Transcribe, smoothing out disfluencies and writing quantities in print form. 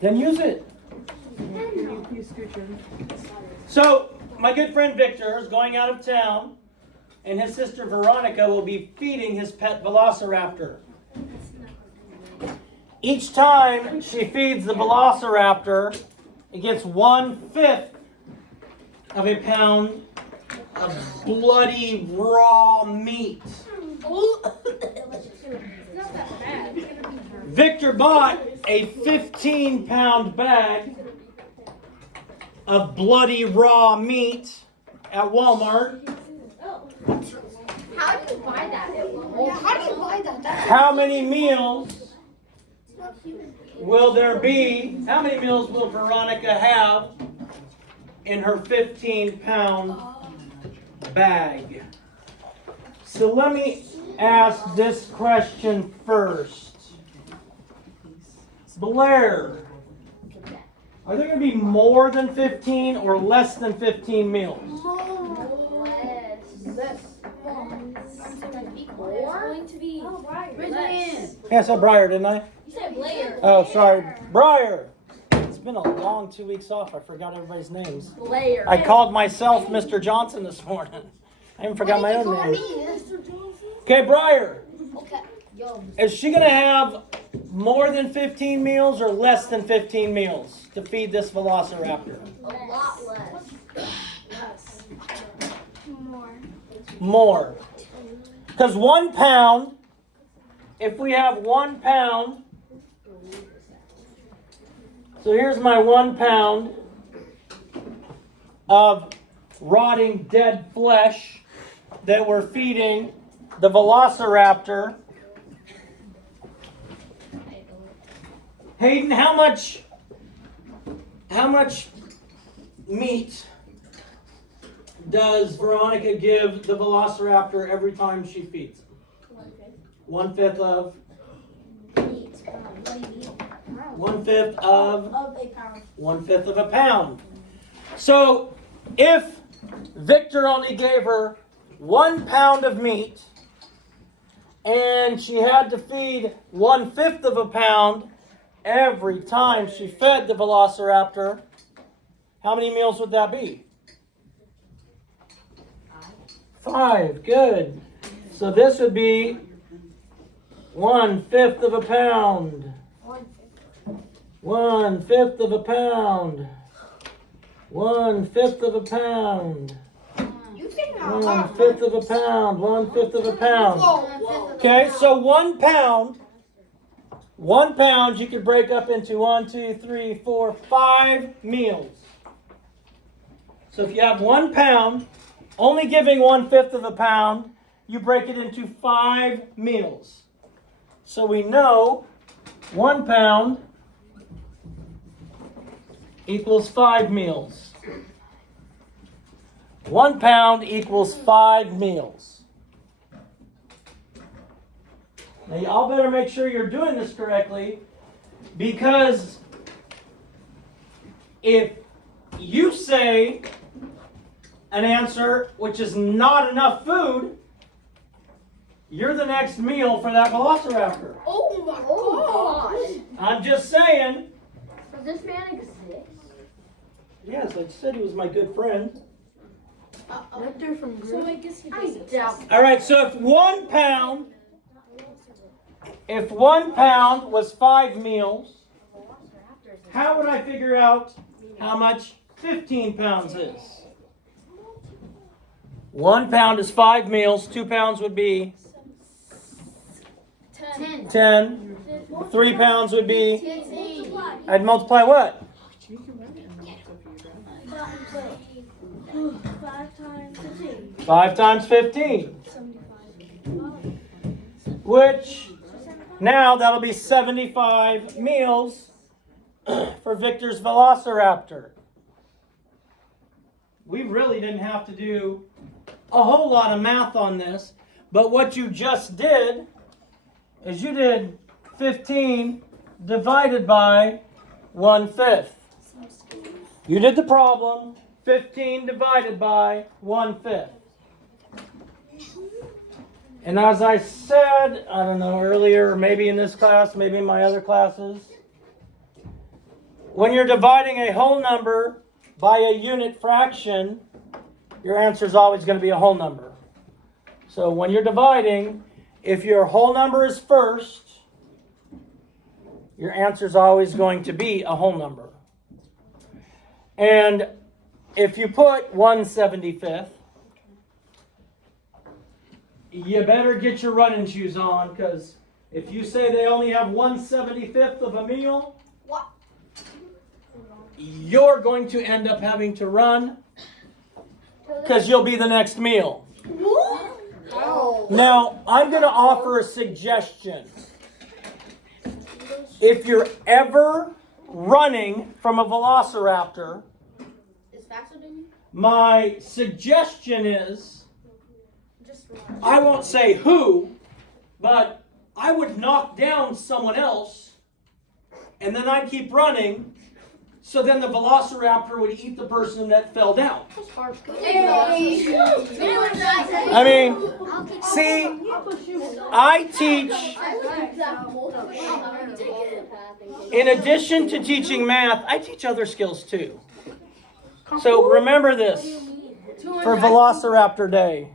Then use it. So, my good friend Victor is going out of town, and his sister Veronica will be feeding his pet velociraptor. Each time she feeds the velociraptor, it gets 1/5 of a pound of bloody raw meat. Victor bought a 15-pound bag of bloody raw meat at Walmart. How do you buy that? How do you buy that? How many meals will there be? How many meals will Veronica have in her 15-pound bag? So let me ask this question first. Blair, are there going to be more than 15 or less than 15 meals? Yeah, I said Briar, didn't I? You said Blair. Oh, sorry. Briar. It's been a long 2 weeks off. I forgot everybody's names. Blair. I called myself Mr. Johnson this morning. I even forgot my own name. Okay, Briar. Okay. Is she going to have more than 15 meals or less than 15 meals to feed this velociraptor? A lot less. More. Because 1 pound, if we have 1 pound, so here's my 1 pound of rotting dead flesh that we're feeding the velociraptor. Hayden, how much meat does Veronica give the velociraptor every time she feeds him? 1/5 of? 1/5 of? 1/5 of a pound. So if Victor only gave her 1 pound of meat and she had to feed 1/5 of a pound every time she fed the velociraptor, how many meals would that be? 5. Good. So this would be 1/5 of a pound. 1/5 of a pound. 1/5 of a pound. 1/5 of a pound. 1/5 of a pound. Okay, so 1 pound. 1 pound you could break up into 1, 2, 3, 4, 5 meals. So if you have 1 pound, only giving 1/5 of a pound, you break it into 5 meals. So we know 1 pound equals 5 meals. 1 pound equals 5 meals. Now y'all better make sure you're doing this correctly, because if you say an answer which is not enough food, you're the next meal for that velociraptor. Oh my god. I'm just saying. Does this man exist? Yes, I said he was my good friend. Victor from Group? So I guess he doesn't. All right, so if 1 pound was 5 meals, how would I figure out how much 15 pounds is? 1 pound is 5 meals. 2 pounds would be 10. 3 pounds would be, I'd multiply what? 5 times 15. Which, now that'll be 75 meals for Victor's velociraptor. We really didn't have to do a whole lot of math on this, but what you just did is you did 15 divided by 1/5. You did the problem, 15 divided by 1/5. And as I said, I don't know, earlier, maybe in this class, maybe in my other classes, When you're dividing a whole number by a unit fraction, your answer is always going to be a whole number. So when you're dividing, if your whole number is first, your answer is always going to be a whole number. And if you put 1/75th, you better get your running shoes on, because if you say they only have 1/75th of a meal, you're going to end up having to run, because you'll be the next meal. Now, I'm going to offer a suggestion. If you're ever running from a velociraptor, my suggestion is, I won't say who, but I would knock down someone else, and then I'd keep running, so then the velociraptor would eat the person that fell down. I mean, see, I teach, in addition to teaching math, I teach other skills too. So remember this for Velociraptor Day.